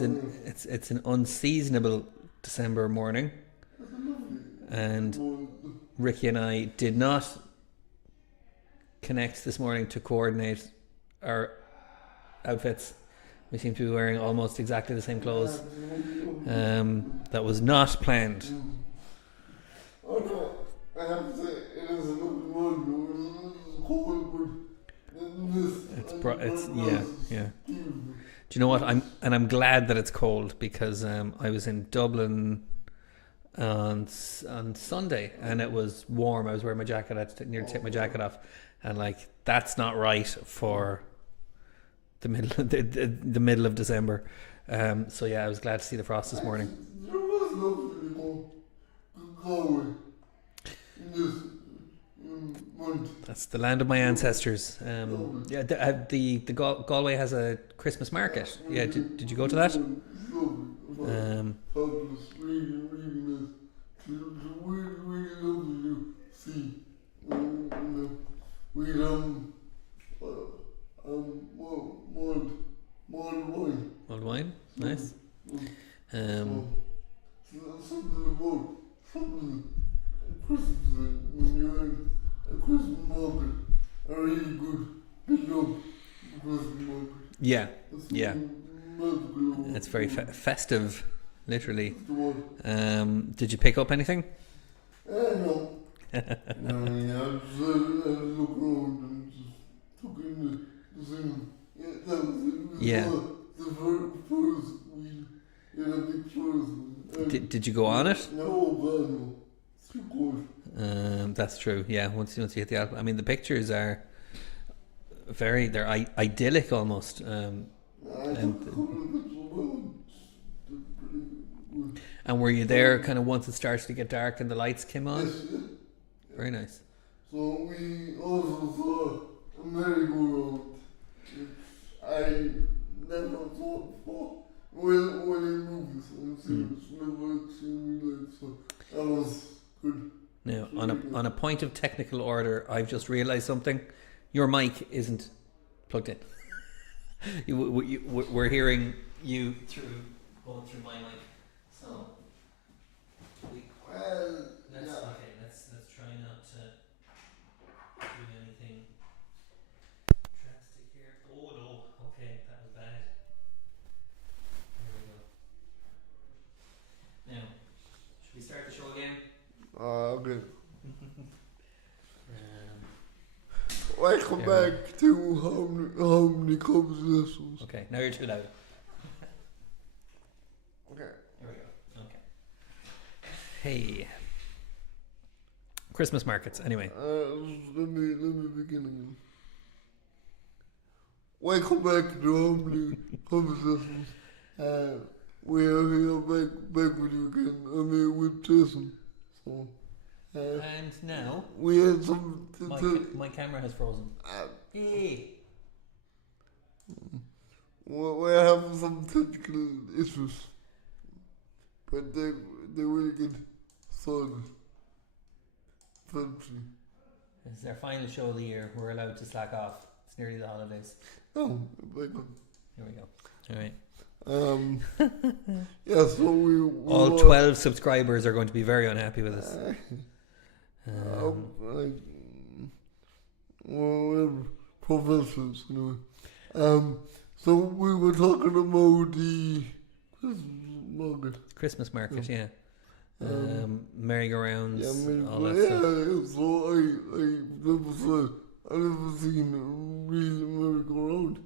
it's an unseasonable December morning, and Ricky and I did not connect this morning to coordinate our outfits. We seem to be wearing almost exactly the same clothes. That was not planned. Oh no, I have to say, it is a little warm, cold, but It's yeah. Do you know what? I'm glad that it's cold because I was in Dublin on Sunday and it was warm. I was wearing my jacket. I had to nearly take my jacket off, and like that's not right for the middle of December. So yeah, I was glad to see the frost this morning. There was lovely to go Galway in this month. That's the land of my ancestors. Yeah, the Galway has a Christmas market. Yeah, did you go to that? Fabulous, really, really nice. It's really, really lovely to see. We Mulled wine, nice. Something about Christmas when you're in a Christmas market, a really good build up Christmas market. Yeah, It's yeah. magical. It's very festive, literally. It's the one. Did you pick up anything? No. No, yeah, I just had a look around and just took in the thing. Yeah, that was it. Yeah. The first wheel. Yeah, the big first one. Did you go on it? No, God, no. It's too cold. That's true. Yeah, once you hit the Alp, I mean, the pictures are they're idyllic almost. And were you there kind of once it started to get dark and the lights came on? Yes, yeah. Very nice. So we also saw a merry-go-round, which I never saw before. Well, in movies, and series, never seen real life, so that was good. Now, on a point of technical order, I've just realised something. Your mic isn't plugged in. We're hearing you going through my mic. So Well, let's try not to do anything drastic here. Oh no, okay, that was bad. There we go. Now, should we start the show again? okay. Um, Welcome There back to How Many Conversations. okay, now you're too loud. Okay. There we go. Okay. Hey. Christmas markets, anyway. Let me begin again. Welcome back to How Many Conversations. We are here back with you again. I'm here with Jason. So, And now, we had some. my camera has frozen. Hey. We're having some technical issues, but they will get solved eventually. This is our final show of the year. We're allowed to slack off. It's nearly the holidays. Oh, very good. Here we go. All right. Yeah, so we All 12 subscribers are going to be very unhappy with us. We're professionals anyway. So we were talking about the Christmas market. Christmas market, yeah. Merry-go-rounds, all that yeah, stuff. so I never seen a real merry-go-round.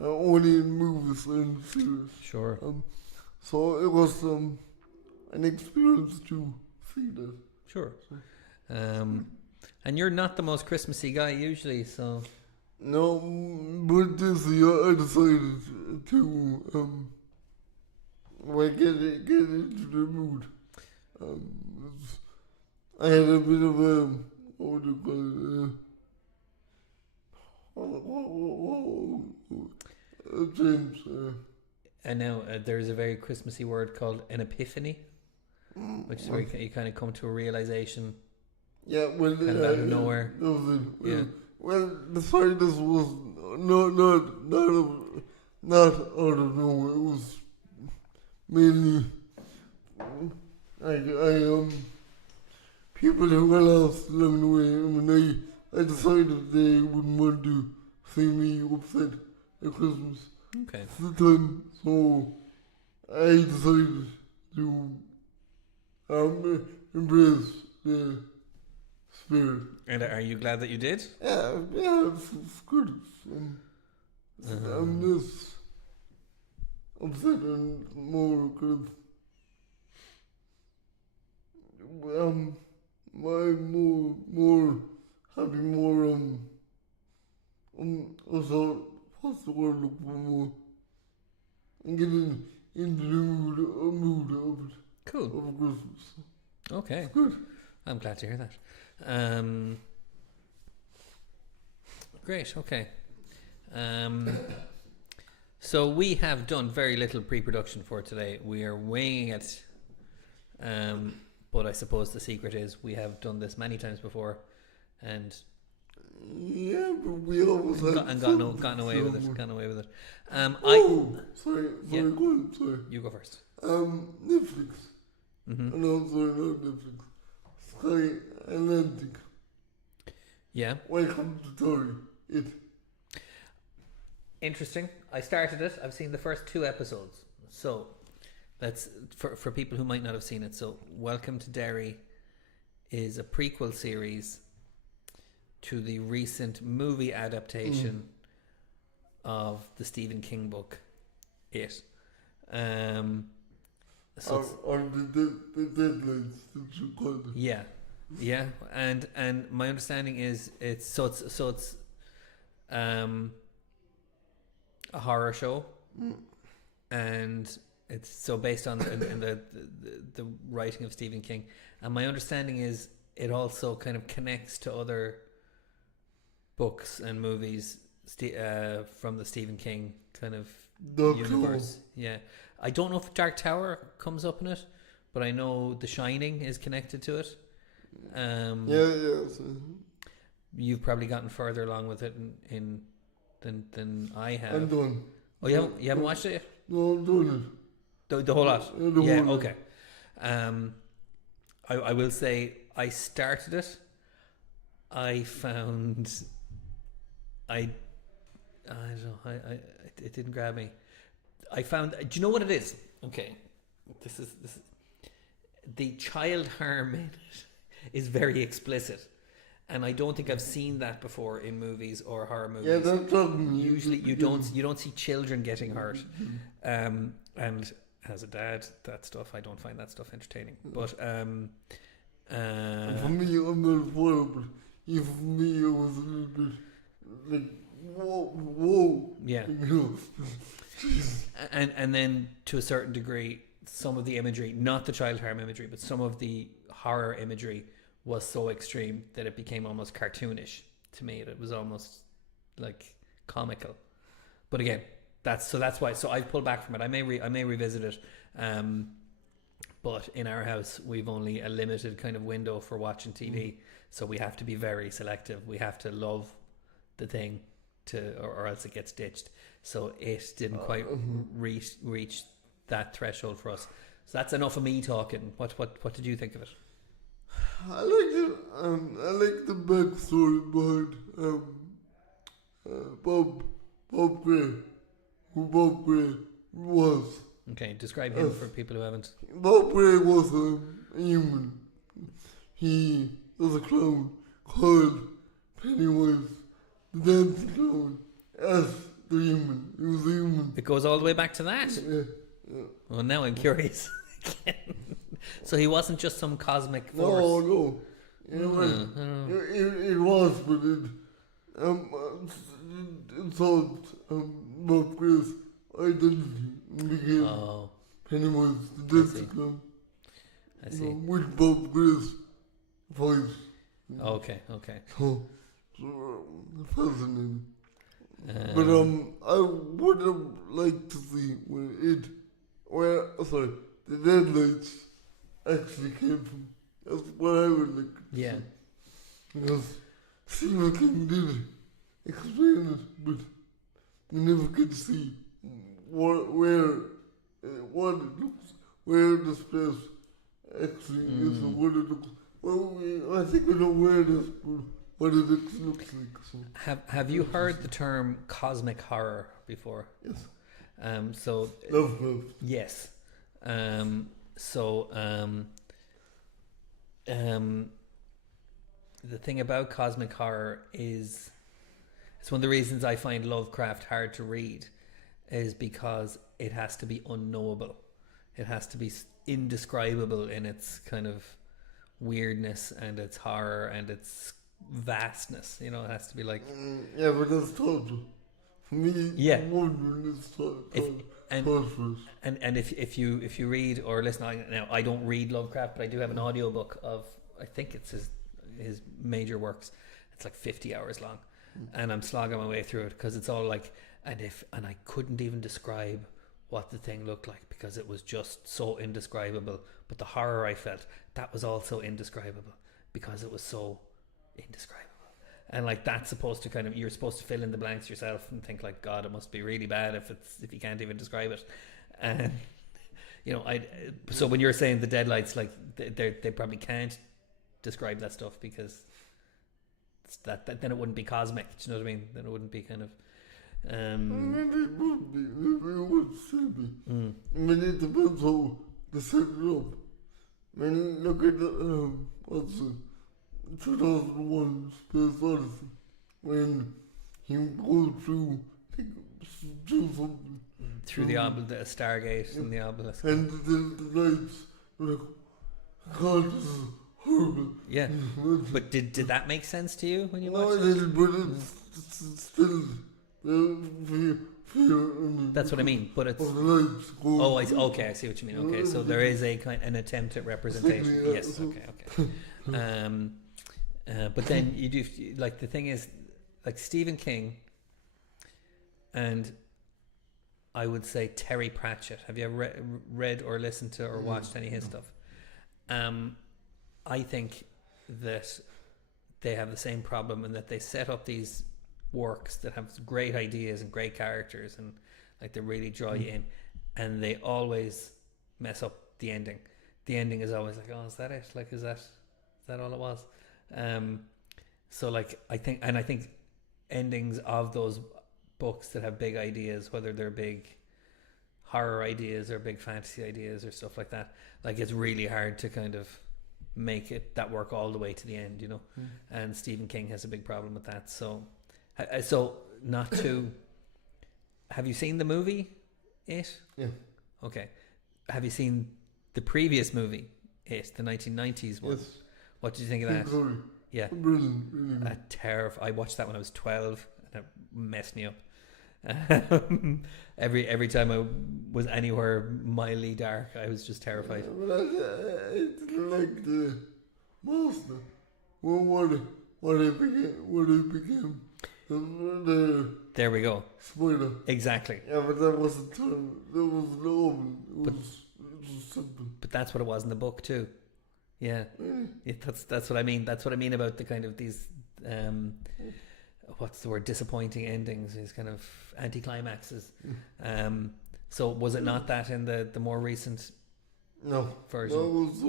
Only in movies and series. Sure. So it was an experience to see that. Sure. And you're not the most Christmassy guy usually, so... No, but this year I decided to get into the mood. I had a bit of what do you call it? James. And now there's a very Christmassy word called an epiphany, which is where you kind of come to a realization. Yeah, well, kind of out of nowhere. Yeah. Well, the scientist was not out of nowhere. It was mainly, people who were lost along the way. And when I decided they wouldn't want to see me upset at Christmas. Okay. It's the time, so I decided to embrace the spirit. And are you glad that you did? Yeah, it's good. I'm just upset and more because my more happy, more also what's the word look for more and getting into the mood of it. Cool. Of Christmas. Okay. It's good. I'm glad to hear that. Great. Okay. So we have done very little pre-production for today. We are winging it. But I suppose the secret is we have done this many times before, and yeah, but we always gotten away with it. Gotten away with it. Sorry, Yeah. go on, sorry. You go first. Netflix. Mm-hmm. No, sorry, not Netflix. Sky Atlantic. Yeah. Welcome to Tori. It. Interesting. I started it. I've seen the first 2 episodes. So that's for people who might not have seen it. So Welcome to Derry is a prequel series to the recent movie adaptation of the Stephen King book, It. So Or the deadlines that you called it. yeah, and my understanding is it's a horror show, and it's so based on in the writing of Stephen King, and my understanding is it also kind of connects to other books and movies from the StephenKing kind of universe. Yeah, I don't know if Dark Tower comes up in it, but I know The Shining is connected to it. Yeah. You've probably gotten further along with it than I have. I'm done. Oh, you haven't watched it yet? No, I'm doing The whole lot? it. The Yeah, whole lot. okay. I will say I started it. I found I don't know. It didn't grab me. I found. Do you know what it is? Okay, this is the child harm in it is very explicit, and I don't think I've seen that before in movies or horror movies. Yeah, that's something. Usually, you don't see children getting hurt, and as a dad, that stuff I don't find that stuff entertaining. But For me, I'm not for it, but even for me, it was a little bit like, whoa. yeah. You And then to a certain degree, some of the imagery, not the child harm imagery, but some of the horror imagery was so extreme that it became almost cartoonish to me. It was almost like comical. But again, that's why. So I've pulled back from it. I may revisit it. But in our house, we've only a limited kind of window for watching TV, so we have to be very selective. We have to love the thing or else it gets ditched. So it didn't quite reach that threshold for us. So that's enough of me talking. What did you think of it? I like it. I like the backstory behind Bob Gray, who Bob Gray was. Okay, describe him for people who haven't. Bob Gray was a human. He was a clown called Pennywise, the dancing clown, as the human. He was a human. It goes all the way back to that. Yeah. Well, now I'm curious. So he wasn't just some cosmic force. No. It was, but it solved Bob Gray's identity and became Pennywise, the dancing clown. I see. With Bob Gray's voice. Okay. So fascinating. But I would have liked to see the deadlights actually came from. That's what I would like. Yeah. Because Stephen King did explain it, but we never could see where what it looks, where the space actually is and what it looks. Well, I think we know where it is, but what it looks like. So Have you heard the term cosmic horror before? yes, So Lovecraft. yes. So the thing about cosmic horror is it's one of the reasons I find Lovecraft hard to read is because it has to be unknowable. It has to be indescribable in its kind of weirdness and its horror and its vastness. You know, it has to be like Yeah, but that's torture. For me, Yeah. I'm wondering it's and torturous. and if you read or listen, now I don't read Lovecraft, but I do have an audiobook of I think it's his major works. It's like 50 hours long, and I'm slogging my way through it because it's all like and I couldn't even describe what the thing looked like because it was just so indescribable. But the horror I felt, that was also indescribable because it was so indescribable. And like that's supposed to you're supposed to fill in the blanks yourself and think like, God, it must be really bad if you can't even describe it. And you know, so when you're saying the Deadlights, like they probably can't describe that stuff because that then it wouldn't be cosmic. Do you know what I mean? Then it wouldn't be kind of. Maybe it would be. Maybe it would still be. I mean, it depends how they set it up. I mean, look at what's it? 2001 Space Odyssey. When he goes through something. Through the Stargate and the obelisk. And the lights were like, God, this is horrible. Yeah. But did that make sense to you when you No, watched it it? didn't, but it's still fear. That's what I mean. But it's Of the lights going. oh, I see what you mean. Okay, so there is an attempt at representation. Yeah, Yes. so- Okay. But then you do like the thing is like Stephen King and I would say Terry Pratchett. Have you ever read or listened to or watched any of his stuff? I think that they have the same problem in that they set up these works that have great ideas and great characters and like they really draw you in, and they always mess up the ending. The ending is always like, oh, is that it? Like, is that all it was? So like I think endings of those books that have big ideas, whether they're big horror ideas or big fantasy ideas or stuff like that, like it's really hard to kind of make it that work all the way to the end, you know. And Stephen King has a big problem with that. So not to have you seen the movie It? Yeah. Okay. Have you seen the previous movie It, the 1990s one? Yes. What did you think of that? Sorry. Yeah. Brilliant. I watched that when I was 12 and it messed me up. Every time I was anywhere mildly dark, I was just terrified. But I didn't like the monster. What it became. There we go. Spoiler. Exactly. Yeah, but that wasn't turn. That was normal. It was simple. But that's what it was in the book too. Yeah. Yeah, that's what I mean. That's what I mean about the kind of these what's the word, disappointing endings, these kind of anticlimaxes. So was it not that in the more recent No. version? That was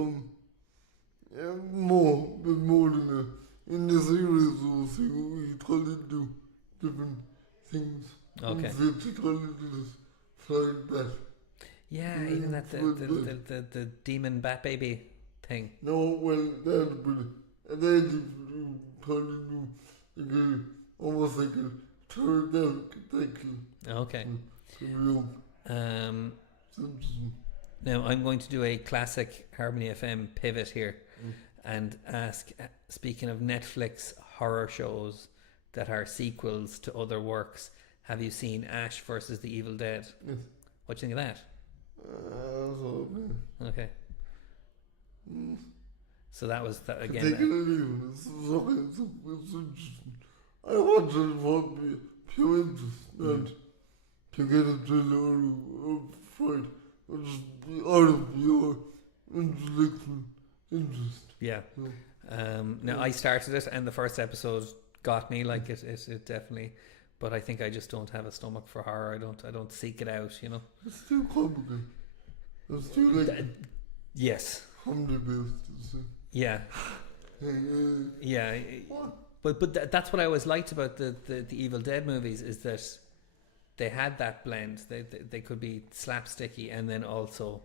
more than that. In the series, we'll see we tried to do different things. Okay. We tried to do this flying bat. Yeah, even that the demon bat baby thing. No, well, that's brilliant. And then you tried to do again, almost like a pterodactyl. Okay. Real Simpson. Now I'm going to do a classic Harmony FM pivot here and ask, speaking of Netflix horror shows that are sequels to other works, have you seen Ash versus the Evil Dead? Yes. What do you think of that? Okay. So that was that Take it again. or leave it. It's interesting. I watch it for pure interest, not to get a thrill or fright, or just out of pure intellectual interest. Yeah. So, Now I started it, and the first episode got me. Like it definitely. But I think I just don't have a stomach for horror. I don't seek it out. You know. it's too complicated. It's too like Yes. family based. Yeah. Yeah. What? But that's what I always liked about the Evil Dead movies, is that they had that blend. They could be slapsticky and then also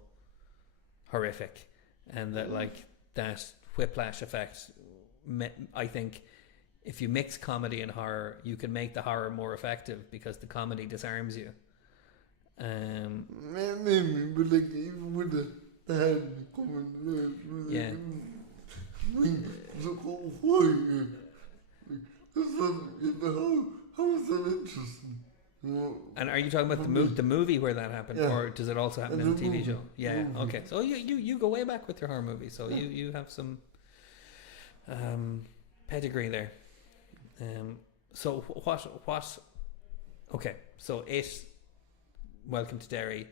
horrific, and that like that whiplash effect. I think if you mix comedy and horror, you can make the horror more effective because the comedy disarms you. Maybe, but like even with the hand coming there, Yeah. the whole fire. It's not, how is that interesting? You know, And are you talking about the movie where that happened, Yeah. or does it also happen And in the the TV movie. show? Yeah. The movie. Okay. So you go way back with your horror movies. So Yeah. you have some pedigree there. So what? Okay. So Welcome to Derry.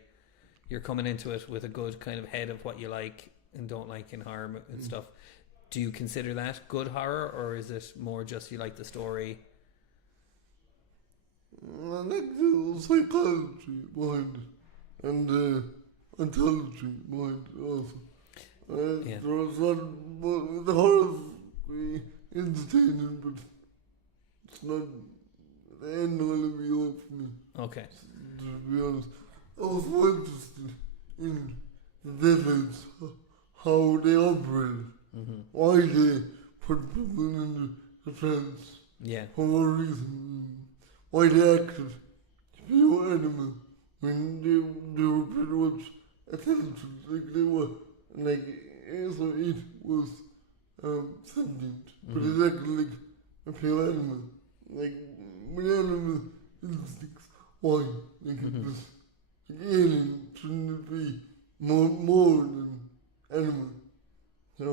You're coming into it with a good kind of head of what you like and don't like in horror and stuff. Do you consider that good horror, or is it more just you like the story? I like the psychology behind it and the intelligence behind it also. Yeah. There's not, the horror's very entertaining, but it's not the end all of it all for me, Okay. to be honest. I was more interested in the Deadlands, how they operate, Mm-hmm. why they put people in the trance, Yeah. for what reason, why they acted to be your animal when they were pretty much intelligent, like they were, like, so it was sentient, but it acted like a pure animal, like, when animal instincts, why, like it was, like alien, shouldn't it be more than animal? So I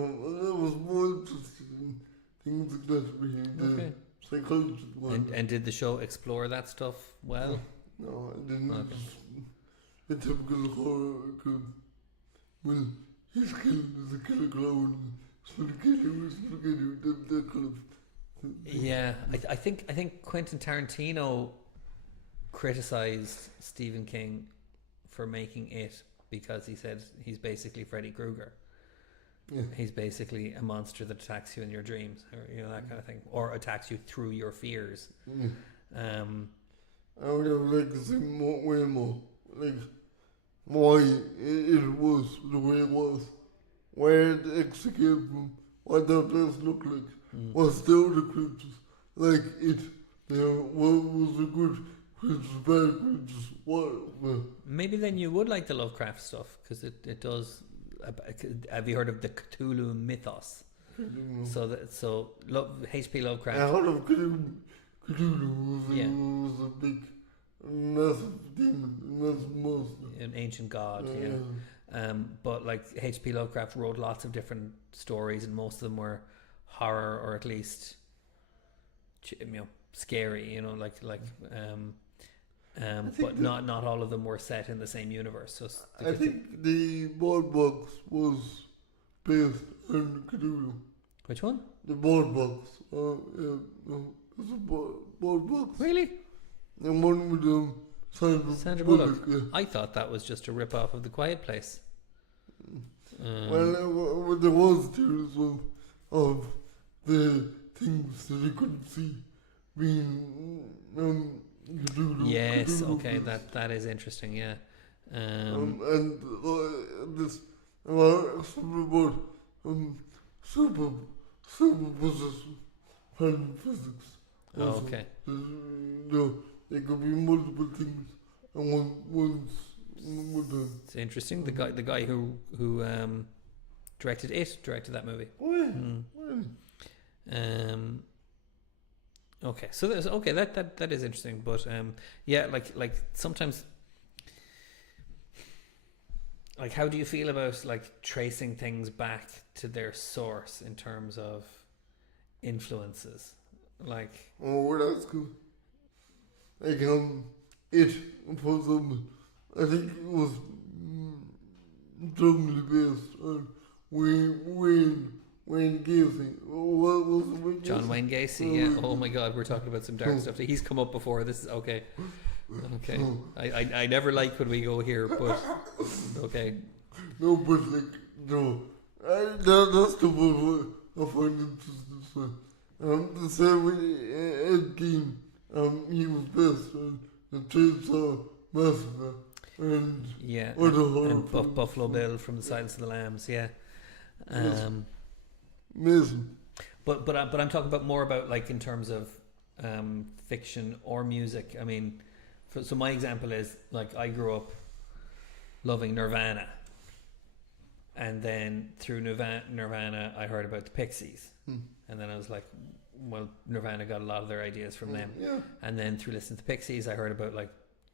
was more interested in things like that behind the Okay. psychology behind it. And did the show explore that stuff well? No, I didn't. Okay. The typical horror could. Well, he's killed as a killer clown. Spaghetti, that kind of. Yeah, I think Quentin Tarantino criticized Stephen King for making it because he said he's basically Freddy Krueger. Yeah. He's basically a monster that attacks you in your dreams, or that kind of thing, or attacks you through your fears. I would have liked to see way more. Like, why it was the way it was. Where it executed from, what that place looked like. Was there the creatures like it? What was the good creatures, bad creatures? What? Maybe then you would like the Lovecraft stuff because it does. Have you heard of the Cthulhu mythos? So H.P. Lovecraft. I heard of Cthulhu Yeah. was a big, massive demon, massive monster. An ancient god, but like H.P. Lovecraft wrote lots of different stories, and most of them were horror, or at least scary. But not all of them were set in the same universe. So I think the board box was based on Cthulhu. which one? The board box. It's a board box. Really? The one with Sandra Bullock. Bullock. I thought that was just a rip off of The Quiet Place. Well, there was theories of the things that you couldn't see being Cthulhu. Yes. Cthulhu Okay. things. That is interesting. Yeah. And this something about superposition and physics. Oh, Also, okay. There could be multiple things and one's done. It's interesting. The guy who directed that movie. When? Okay, so there's that is interesting, but yeah, like sometimes, like, how do you feel about like tracing things back to their source in terms of influences? Like, Oh, that's good. Like, it, for example, I think it was strongly based on Wayne Gacy. What was it? Wayne John Gacy? Wayne Gacy, yeah. Oh my God, we're talking about some dark stuff. He's come up before. This is okay. I never like when we go here, but okay. No, but like, no. That's the one I find interesting. So, the same with Ed Gein, he was best on the Chainsaw Massacre and Yeah, other horror and films. Buffalo Bill from the Silence of the Lambs. Yeah. Yes. Amazing. But I'm talking about more about like in terms of fiction or music. I mean, so my example is like I grew up loving Nirvana, and then through Nirvana I heard about the Pixies, and then I was like, well, Nirvana got a lot of their ideas from them. Yeah. And then through listening to the Pixies, I heard about like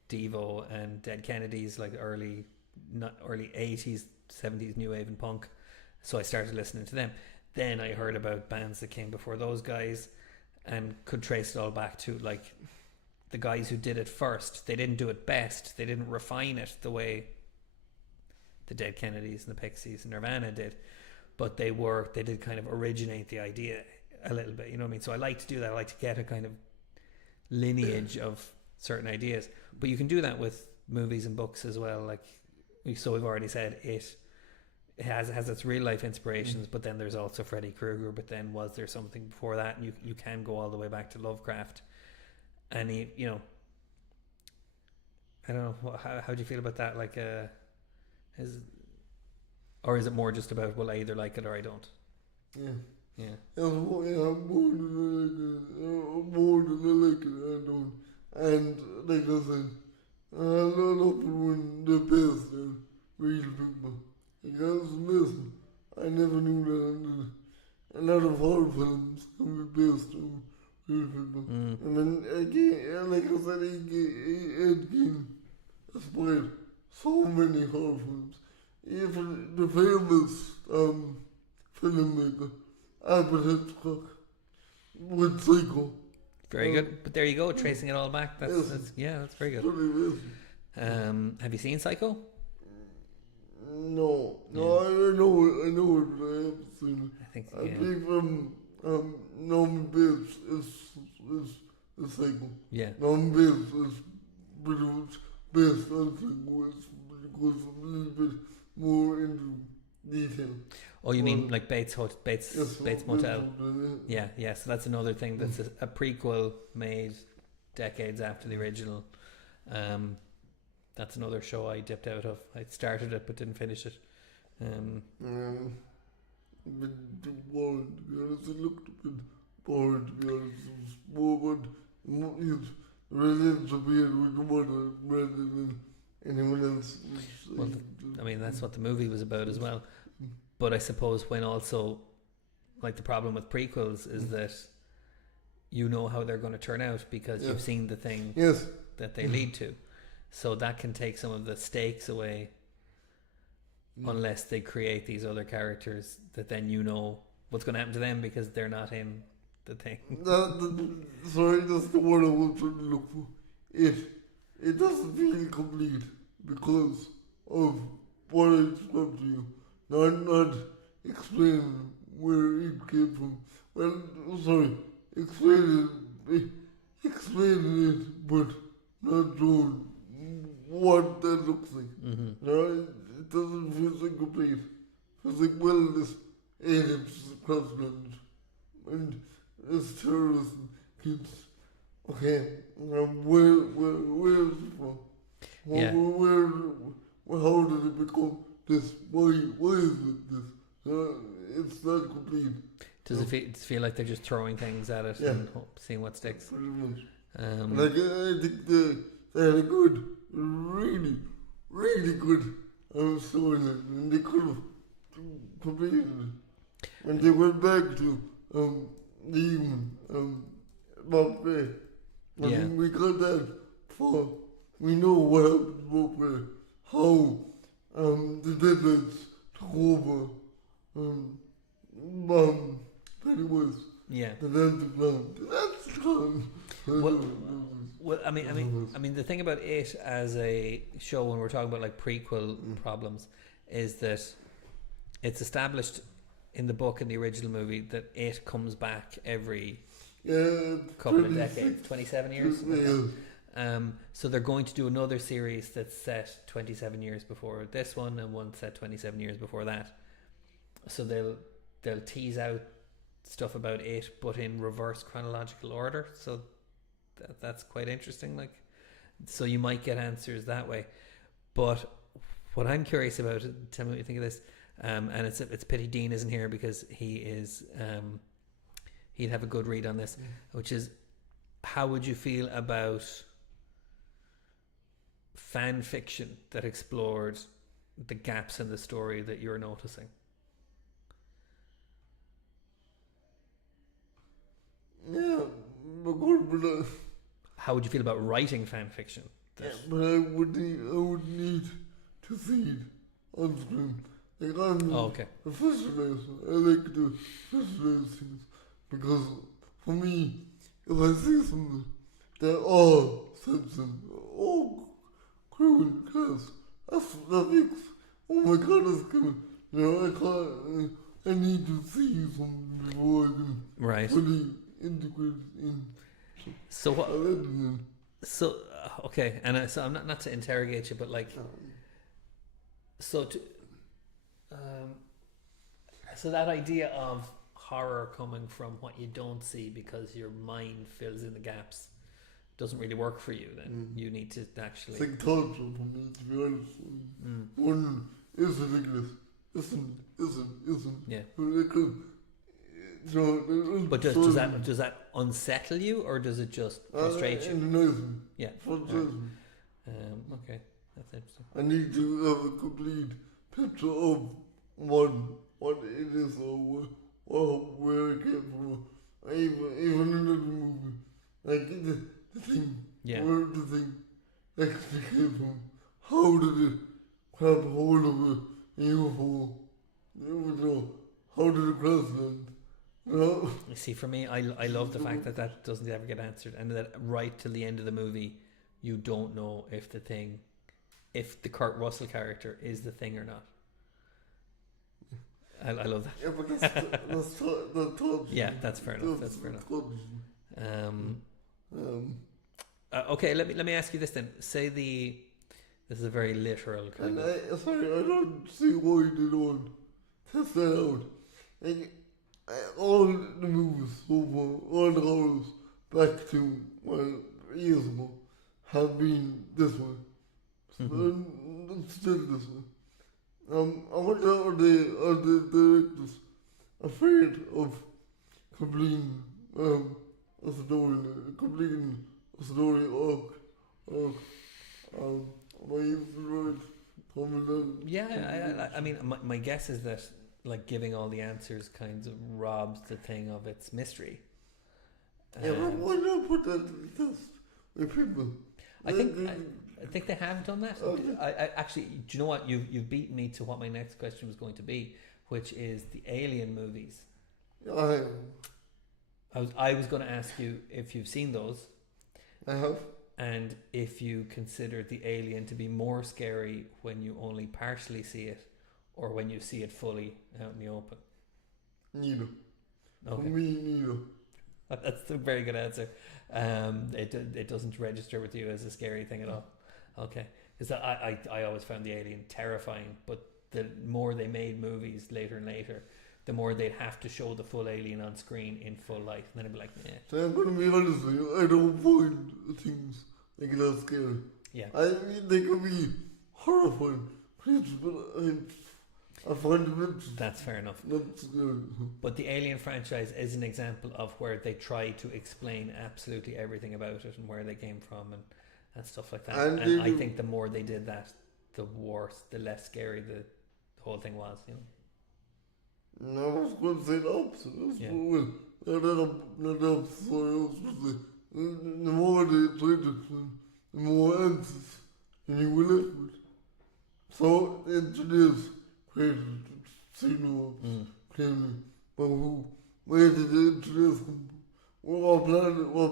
Devo and Dead Kennedys, like early 80s, 70s new wave and punk. So I started listening to them. Then I heard about bands that came before those guys and could trace it all back to like the guys who did it first. They didn't do it best. They didn't refine it the way the Dead Kennedys and the Pixies and Nirvana did. But they did kind of originate the idea a little bit, you know what I mean? So I like to do that. I like to get a kind of lineage of certain ideas. But you can do that with movies and books as well. Like, so we've already said it has its real life inspirations, but then there's also Freddy Krueger. But then was there something before that? And you can go all the way back to Lovecraft. And he, you know, I don't know, how do you feel about that? Like, is it more just about, well, I either like it or I don't? Yeah. Yeah. More than I like it, I don't. And like I said, I love it when the best are real people. Like I was amazing. I never knew that. A lot of horror films can be based on real people. And then again, like I said, Ed Gein inspired so many horror films. Even the famous filmmaker Albert Hitchcock with Psycho. Very good. But there you go, tracing it all back. That's very good. Have you seen Psycho? No, I know it, but I haven't seen it. I think Norman Bates is Psycho. Yeah. Norman Bates is pretty much based on Psycho. It goes a little bit more into detail. Oh, you mean like Bates Motel? Yeah. Yeah. So that's another thing. That's a prequel made decades after the original. That's another show I dipped out of. I started it but didn't finish it. Bit boring, to be honest. It looked a bit boring, to be honest. It was more about his relationship with the mother rather than anyone else. Well, I mean, that's what the movie was about as well. But I suppose when also, like, the problem with prequels is that you know how they're going to turn out because you've seen the thing that they lead to. So that can take some of the stakes away unless they create these other characters that then you know what's going to happen to them because they're not in the thing. Sorry, that's the word I was trying to look for. It doesn't feel complete because of what I described to you. Not explaining where it came from. Well, sorry, explaining it, but not showing what that looks like. It doesn't feel so complete. It feels like, well, this aliens across planet and this terrorism keeps. Okay, where is it from? How did it become this? Why is it this? It's not complete. Does it feel like they're just throwing things at it and seeing what sticks? Pretty much. Like, I think they had a good, really, really good storyline, and they could have completed it. When they went back to the human, Bob Gray. I mean, we got that for, we know what happened to Bob Gray, how the Deadlands took over Pennywise. Yeah. That's gone. Well, I mean, the thing about it as a show when we're talking about like prequel problems is that it's established in the book and the original movie that it comes back every couple of decades, 27 years. So they're going to do another series that's set 27 years before this one, and one set 27 years before that. So they'll tease out stuff about it, but in reverse chronological order. So that's quite interesting. Like, so you might get answers that way. But what I'm curious about, tell me what you think of this. And it's a pity Dean isn't here, because he'd have a good read on this, which is, how would you feel about fan fiction that explored the gaps in the story that you're noticing? Yeah, but How would you feel about writing fan fiction? yeah, but I would need to see it on screen. Like, I'm Okay. a visualizer. I like to visualize things, because for me, if I see something that all Simpson, all crew and cast, that makes, oh my god, that's good. You know, I need to see something before I can Right. fully integrate in. So what? Editing. So okay, and so I'm not to interrogate you, but like, so so that idea of horror coming from what you don't see because your mind fills in the gaps doesn't really work for you. Then you need to actually. It's like torture for me, to be honest. One is ridiculous. Isn't. Yeah. Ridiculous. But does that unsettle you, or does it just frustrate you? Annoys Yeah. Frustrates me. Okay, that's interesting. I need to have a complete picture of what it is, or where it came from. Even in the movie, like the thing, Yeah. where the thing actually came from. How did it grab hold of a UFO? You know, how did it crash land? You see, for me, I love the fact that doesn't ever get answered, and that right till the end of the movie, you don't know if the Kurt Russell character is the thing or not. I love that. Yeah, but that's yeah, that's fair enough. That's fair enough. Okay, let me ask you this then. Say this is a very literal kind of. I don't see why they don't test that out. Like, all the movies so far, all the horrors back to, years ago, have been this way. Still this way. I wonder, are the directors afraid of completing a story arc? Yeah, I mean, my guess is that, like, giving all the answers kind of robs the thing of its mystery. Yeah, but why not put that to the test with people? I think they have done that. I actually, do you know what? You've beaten me to what my next question was going to be, which is the Alien movies. I was going to ask you if you've seen those. I have. And if you consider the Alien to be more scary when you only partially see it, or when you see it fully out in the open. Neither. Okay. For me, neither. That's a very good answer. It doesn't register with you as a scary thing at all. Okay, because I always found the Alien terrifying, but the more they made movies later and later, the more they'd have to show the full Alien on screen in full light, and then I'd be like, yeah. So I'm going to be honest with you, I don't find things like that scary. Yeah. I mean, they can be horrifying, but I find them interesting. That's fair enough. That's scary. But the Alien franchise is an example of where they try to explain absolutely everything about it and where they came from and stuff like that. And I think the more they did that, the worse, the less scary the whole thing was, you know. No, I was going to say the opposite. Yeah. Not the opposite, sorry, I was going to say, the more they try to explain, the more answers you will left with. So, engineers created Xenomorphs, claiming, but where did the engineers come from? What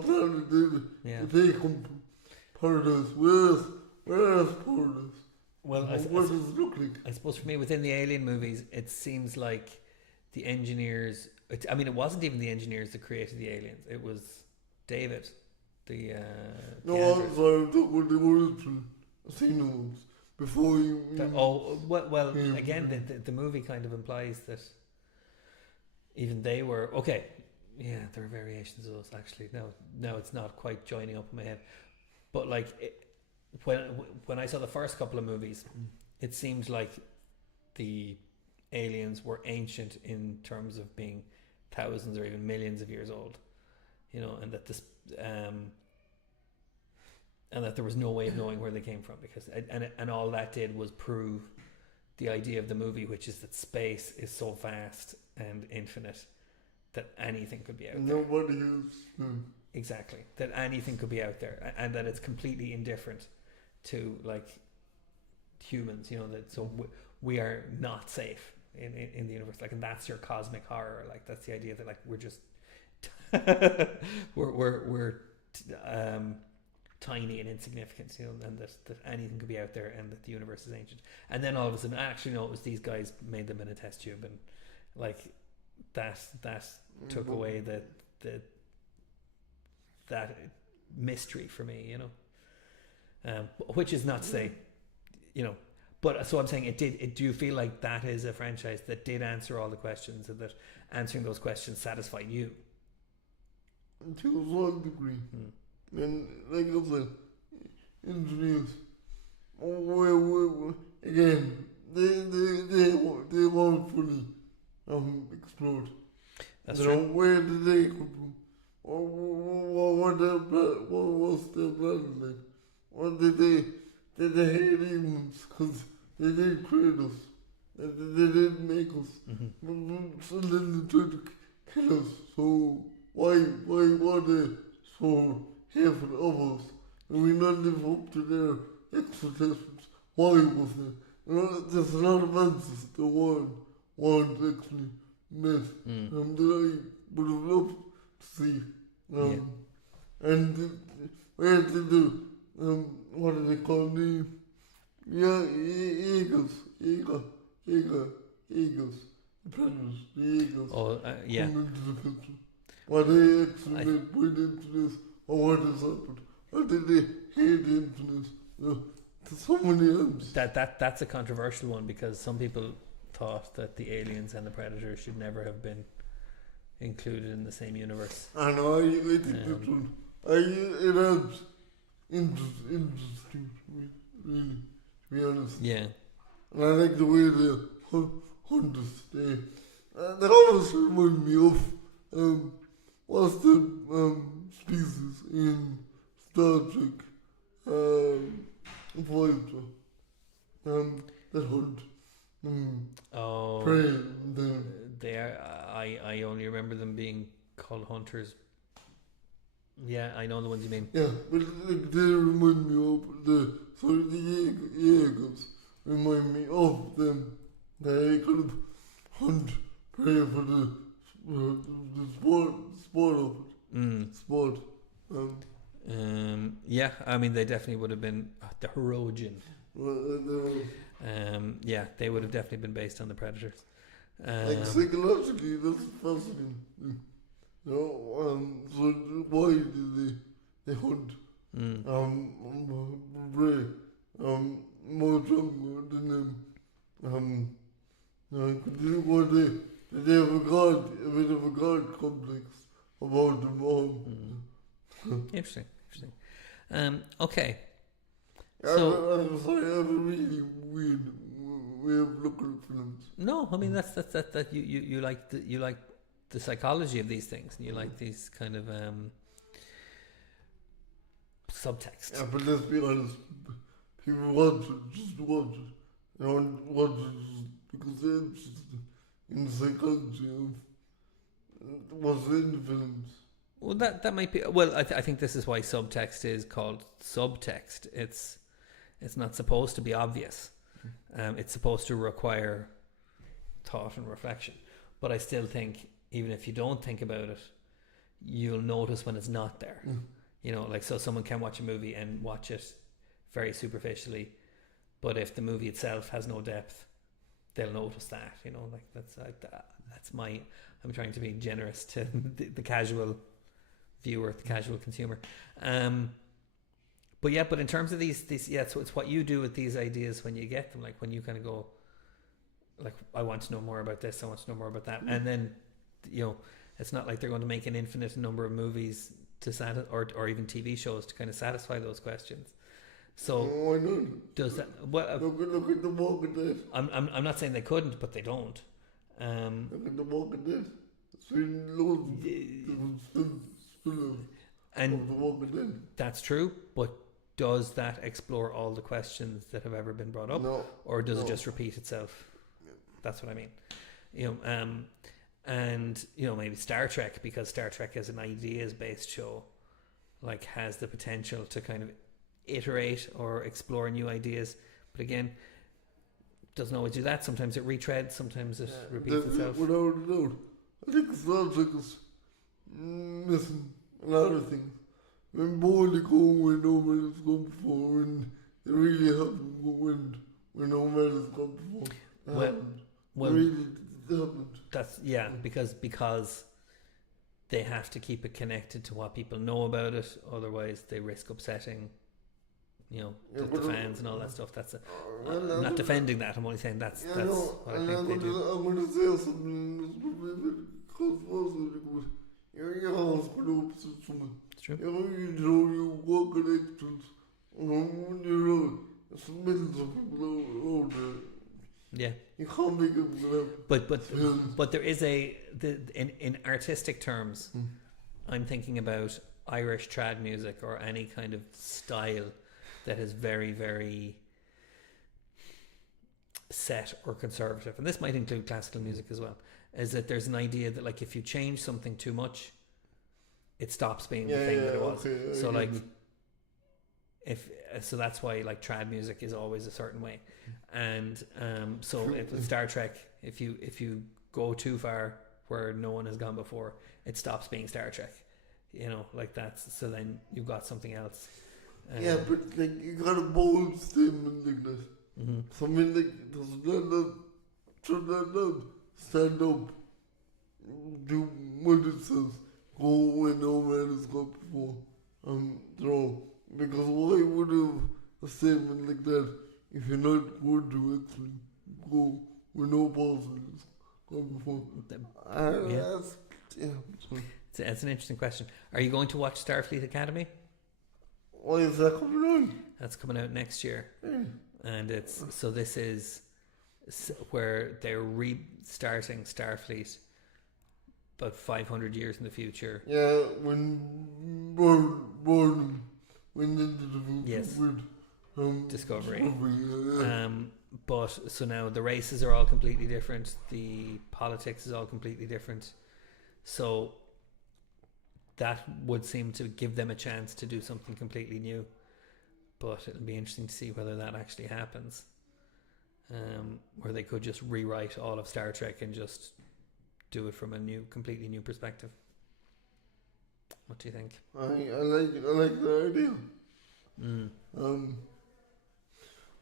planet did they come from? Paradise, where's Paradise? Well, what does it look like? I suppose for me, within the Alien movies, it seems like the engineers. It wasn't even the engineers that created the aliens. It was David, the No, Android. I'm sorry, I'm talking about the original Athena ones. Before you. Well. Yeah. Again, the movie kind of implies that even they were okay. Yeah, there are variations of those actually. Now it's not quite joining up in my head, but like when I saw the first couple of movies, it seemed like the aliens were ancient in terms of being thousands or even millions of years old, you know, and that this and that there was no way of knowing where they came from because and all that did was prove the idea of the movie, which is that space is so vast and infinite that anything could be out there. Nobody else. Exactly, that anything could be out there, and that it's completely indifferent to like humans. You know that so we are not safe in the universe. Like, and that's your cosmic horror. Like that's the idea that like we're just we're tiny and insignificant, you know, and that anything could be out there, and that the universe is ancient. And then all of a sudden, actually, no, it was these guys made them in a test tube, and like that took away that mystery for me, you know. Which is not to say, you know, but so I'm saying it. Do you feel like that is a franchise that did answer all the questions, and that answering those questions satisfied you? To one degree. And like I said, engineers, again, they weren't fully explored. That's you true. know, where did they come from? What was their plan like? What did they hate humans? Because they did create us. They did make us. So then they tried to kill us. So why were they so hateful of us? And we not live up to their expectations? Why was it? You know, there's a lot of answers that weren't actually met. That I would have loved to see. And we had to do, what do they call them? Yeah, eagles. The predators, the eagles. Oh, yeah. Come into the picture. Were they actually made by the internet, or what has happened? Or did they hate the internet? To so many ends. That's a controversial one because some people thought that the aliens and the predators should never have been included in the same universe. I know, I think that's one. It adds interesting to me, really, to be honest. Yeah. And I like the way they hunt us. They always remind me of what's the species in Star Trek Voyager that hunt prey. They are. I only remember them being called hunters. Yeah, I know the ones you mean. Yeah, but like, they remind me of the Jaegers remind me of them. They kind of hunt prey for the sport of it. Sport. Yeah, I mean they definitely would have been the Herodian. Yeah, they would have definitely been based on the predators. Like psychologically, that's fascinating. So why did they hunt? Prey. More stronger than them. Did they have a bit of a god complex about them all? Interesting. Okay. So I'm sorry, I have a really weird way of looking at films. No, I mean that's you like the psychology of these things, and you like these kind of subtext. Yeah, but let's be honest, people watch it, just watch it. They don't watch it just because they're interested in the psychology of what's in the films. Well, that might be. Well, I think this is why subtext is called subtext. It's not supposed to be obvious. It's supposed to require thought and reflection. But I still think, even if you don't think about it, you'll notice when it's not there. You know, like, so someone can watch a movie and watch it very superficially, but if the movie itself has no depth, they'll notice that. You know, like that's my. I'm trying to be generous to the casual viewer, the casual consumer. But yeah, but in terms of these, yeah, so it's what you do with these ideas when you get them, like when you kind of go, like, I want to know more about this, I want to know more about that, and then, you know, it's not like they're going to make an infinite number of movies to or even TV shows to kind of satisfy those questions. So why not? does that? Well, Look at the Walking Dead. I'm not saying they couldn't, but they don't. Look at the Walking Dead. It's been loads of different spin-offs and of the Walking Dead. that's true, but does that explore all the questions that have ever been brought up, No. or does it No. just repeat itself? That's what I mean. You know, and you know, maybe Star Trek, because Star Trek is an ideas-based show, like, has the potential to kind of iterate or explore new ideas, but again, doesn't always do that. Sometimes it retreads, sometimes it repeats itself. Without a doubt. I think Star Trek is missing a lot of things. When Bowley go where no man has gone before, and they really haven't went where no man has gone before. Well, really happened. that's because they have to keep it connected to what people know about it. Otherwise, they risk upsetting, you know, the fans and all that stuff. That's I'm not defending that. I'm only saying that's what I think they do. I'm going to say something that's probably a bit controversial, but you're always put opposite from it. It's true. You walk an entrance, and when you're it's millions of people out there. Yeah. You can't make it But there is in artistic terms, I'm thinking about Irish trad music or any kind of style that is very, very set or conservative, and this might include classical music as well, is that there's an idea that, like, if you change something too much, it stops being the thing that it was. Okay, so like, so that's why, like, trad music is always a certain way, and so with Star Trek, if you go too far where no one has gone before, it stops being Star Trek, you know, like that's, so then you've got something else. Yeah, but like, you got a bold statement like that. Mm-hmm. Something like, should not stand up, do what it says, go where no man has gone before, and throw. Because why would have a statement like that if you're not going to actually go where no person has gone before? It's an interesting question. Are you going to watch Starfleet Academy? Why is that coming on? That's coming out next year. Yeah. And this is where they're restarting Starfleet about 500 years in the future. Yeah, when Boredom went into the future. Yes. With Discovery. Yeah. But so now the races are all completely different. The politics is all completely different. So that would seem to give them a chance to do something completely new. But it'll be interesting to see whether that actually happens. Where they could just rewrite all of Star Trek and just do it from a completely new perspective. What do you think? I like the idea.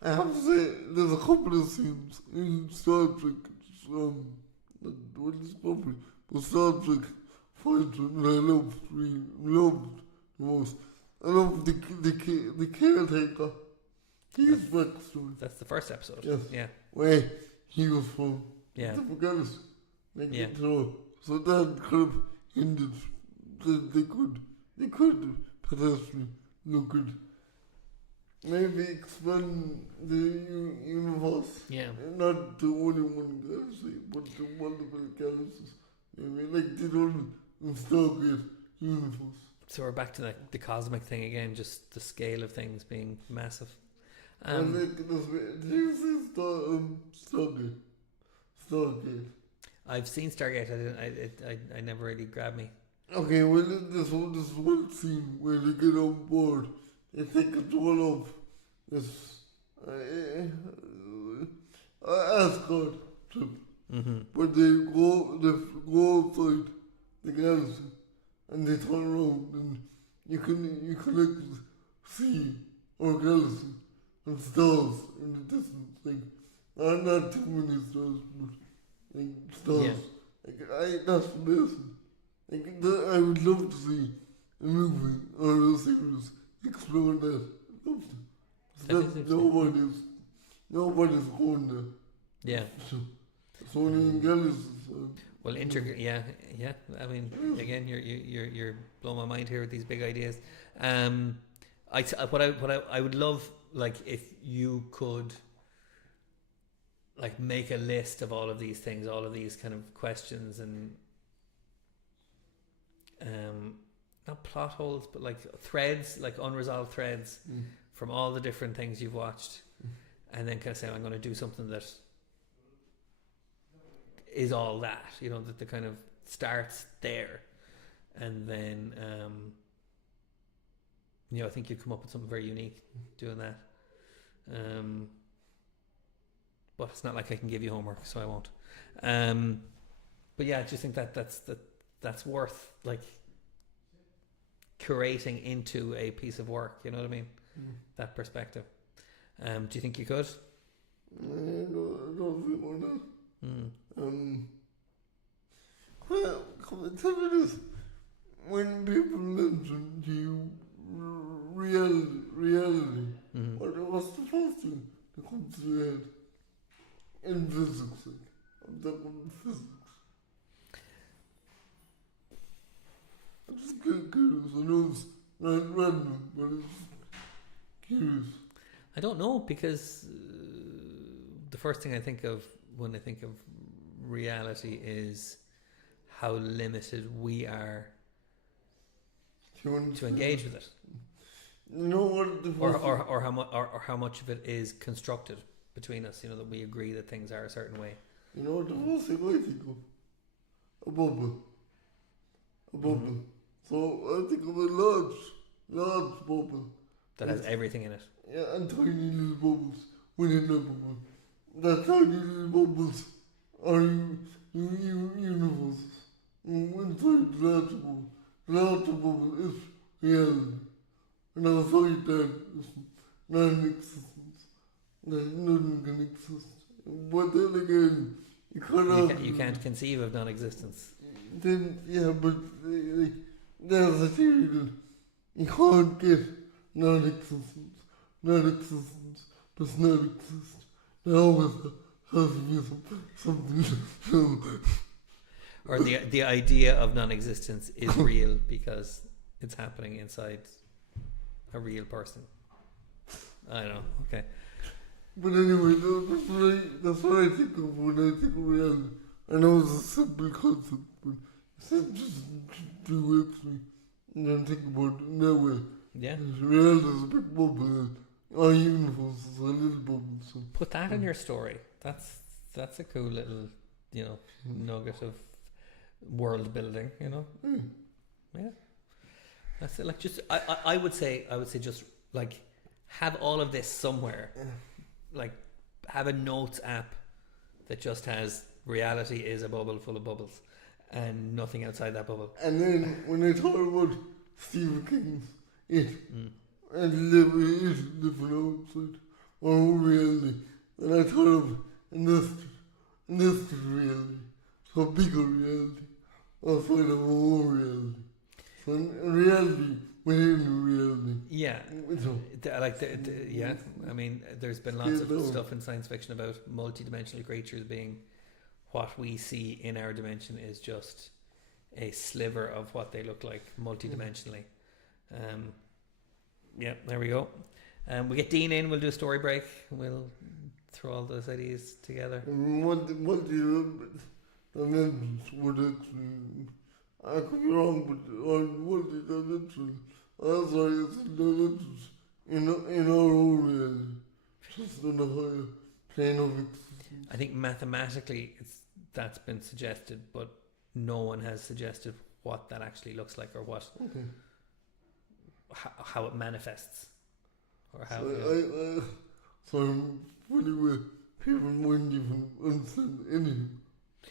I have to say, there's a couple of scenes in Star Trek, Star Trek Fighter that I loved the most. I love the caretaker. He's backstory. That's the first episode. Yes. Yeah. Where he was from. Yeah. The Afghanistan. Yeah. So that could have hindered that they could potentially look at maybe expand the universe. Yeah. Not to only one galaxy, but to multiple galaxies. Maybe like they don't Stargate universe. So we're back to the cosmic thing again, just the scale of things being massive. And like, did you see Stargate? Stargate. I've seen Stargate. I never really grabbed me. Okay, well, this one scene where they get on board, they take control of this Asgard trip. Mm-hmm. But they go outside the galaxy and they turn around and you can actually see our galaxy and stars in the distance. Like, not too many stars, but like stars. Yeah. Like, that's amazing. Like, I would love to see a movie or a series, explore that. Love it. That is interesting. Nobody's going there. Yeah. So, Sony Gallus is Well, yeah. I mean, again, you're blowing my mind here with these big ideas. What I would love, like, if you could, like, make a list of all of these things, all of these kind of questions and not plot holes, but like threads, like unresolved threads from all the different things you've watched, and then kind of say, I'm going to do something that is all that, you know, that the kind of starts there, and then you know, I think you come up with something very unique doing that. But it's not like I can give you homework, so I won't. But yeah, I just think that's worth, like, curating into a piece of work. You know what I mean? That perspective. Do you think you could? I don't think we're not. Well, tell me this. When people mention to you reality, what's the first thing that comes to your head? In physics, like, I'm talking about physics. I'm just curious. I know it's not random, but it's curious. I don't know, because the first thing I think of when I think of reality is how limited we are to engage with it. You know what? Or how much of it is constructed between us, you know, that we agree that things are a certain way. You know what the first thing I think of? A bubble. So I think of a large bubble. That has everything in it. Yeah, and tiny little bubbles within the bubble. The tiny little bubbles are universes. Inside the large bubble. The large bubble is reality. And outside that is non-existence. That nothing can exist. But then again, you can't conceive of non-existence. Then, yeah, but like, there's a theory that you can't get non-existence. Non-existence does not exist. There always has to be something. Or the idea of non-existence is real because it's happening inside a real person. I don't know. Okay. But anyway, that's what I think of when I think of reality. I know it's a simple concept, but it just wakes me and then think about it in that way. Yeah. Reality is a big bubble and our universe is a little bubble. So put that in your story. That's a cool little, you know, nugget of world building, you know. Yeah. That's it. Like, just I would say just like have all of this somewhere. Like, have a notes app that just has reality is a bubble full of bubbles and nothing outside that bubble. And then when I thought about Stephen King's It, and living outside our own reality, and I thought of this reality, so bigger reality, outside of our own reality. So reality within reality. Yeah, yeah. I mean, there's been lots of stuff in science fiction about multidimensional creatures being what we see in our dimension is just a sliver of what they look like multidimensionally. Yeah, there we go. We get Dean in. We'll do a story break. We'll throw all those ideas together. Multi-dimensions would actually. I could be wrong, but on multi-dimensions, sorry, it's dimensions in our own reality, just on a higher plane of existence. I think mathematically that's been suggested, but no one has suggested what that actually looks like or what how it manifests or how. So I'm fully aware people wouldn't even understand anything.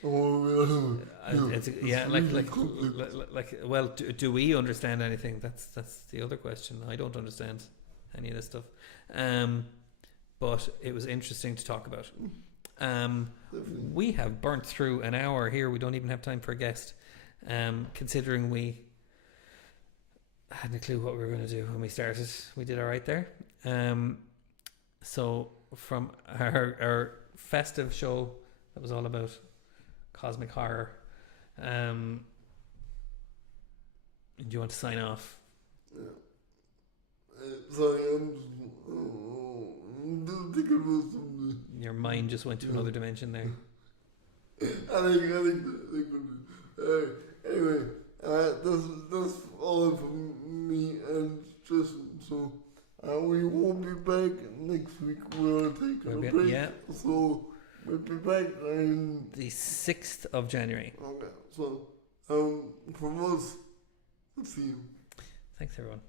Well, do we understand anything? That's the other question. I don't understand any of this stuff, but it was interesting to talk about. We have burnt through an hour here. We don't even have time for a guest, considering we I hadn't a clue what we were going to do when we started. We did all right there. So from our festive show that was all about cosmic horror, do you want to sign off? Sorry, I'm just thinking about something. Your mind just went to another dimension there. I think anyway, that's all from me and Tristan. So we won't be back next week. We're taking a break. Yeah. So we'll be back on the 6th of January. Okay. So from us, see you. Thanks everyone.